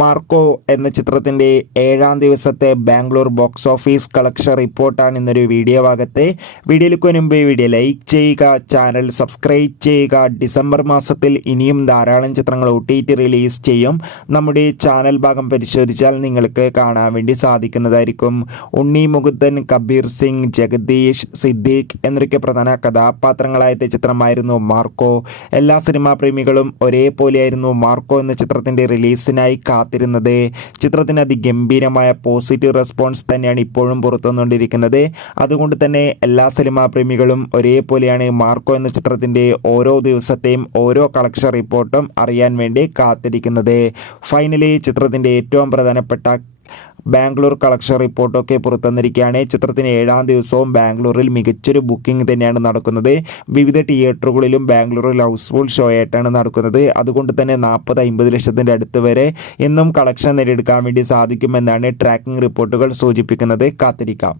Marco എന്ന ചിത്രത്തിൻ്റെ 7-ാം ദിവസത്തെ ബാംഗ്ലൂർ ബോക്സ് ഓഫീസ് കളക്ഷൻ റിപ്പോർട്ടാണ് ഇന്നൊരു വീഡിയോ ഭാഗത്ത്. വീഡിയോയിലേക്ക് മുൻപ് വീഡിയോ ലൈക്ക് ചെയ്യുക, ചാനൽ സബ്സ്ക്രൈബ് ചെയ്യുക. ഡിസംബർ മാസത്തിൽ ഇനിയും ധാരാളം ചിത്രങ്ങൾ OTT റിലീസ് ചെയ്യും. നമ്മുടെ ചാനൽ ഭാഗം പരിശോധിച്ചാൽ നിങ്ങൾക്ക് കാണാൻ വേണ്ടി സാധിക്കുന്നതായിരിക്കും. ഉണ്ണി മുകുന്ദൻ, കബീർ സിംഗ്, ജഗദീഷ്, സിദ്ദീഖ് എന്നൊക്കെ പ്രധാന കഥാപാത്രങ്ങളായ ചിത്രമായിരുന്നു മാർക്കോ. എല്ലാ സിനിമാ പ്രേമികളും ഒരേപോലെയായിരുന്നു മാർക്കോ എന്ന ചിത്രത്തിൻ്റെ റിലീസിനായി കാത്തിരുന്നത്. ചിത്രത്തിന് അതിഗംഭീരമായ പോസിറ്റീവ് റെസ്പോൺസ് തന്നെയാണ് ഇപ്പോഴും പുറത്തുവന്നുകൊണ്ടിരിക്കുന്നത്. അതുകൊണ്ട് തന്നെ എല്ലാ സിനിമാ പ്രേമികളും ഒരേപോലെയാണ് മാർക്കോ എന്ന ചിത്രത്തിൻ്റെ ഓരോ ദിവസത്തെയും ഓരോ കളക്ഷൻ റിപ്പോർട്ടും അറിയാൻ വേണ്ടി കാത്തിരിക്കുന്നത്. ഫൈനലി ചിത്രത്തിൻ്റെ ഏറ്റവും പ്രധാനപ്പെട്ട ബാംഗ്ലൂർ കളക്ഷൻ റിപ്പോർട്ടൊക്കെ പുറത്തുവന്നിരിക്കുകയാണ്. ചിത്രത്തിന് 7-ാം ദിവസവും ബാംഗ്ലൂരിൽ മികച്ചൊരു ബുക്കിംഗ് തന്നെയാണ് നടക്കുന്നത്. വിവിധ തിയേറ്ററുകളിലും ബാംഗ്ലൂരിൽ ഹൗസ്ഫുൾ ഷോ ആയിട്ടാണ് നടക്കുന്നത്. അതുകൊണ്ട് തന്നെ 40-50 ലക്ഷത്തിൻ്റെ അടുത്ത് വരെ ഇന്നും കളക്ഷൻ നേടിയെടുക്കാൻ വേണ്ടി സാധിക്കുമെന്നാണ് ട്രാക്കിംഗ് റിപ്പോർട്ടുകൾ സൂചിപ്പിക്കുന്നത്. കാത്തിരിക്കാം.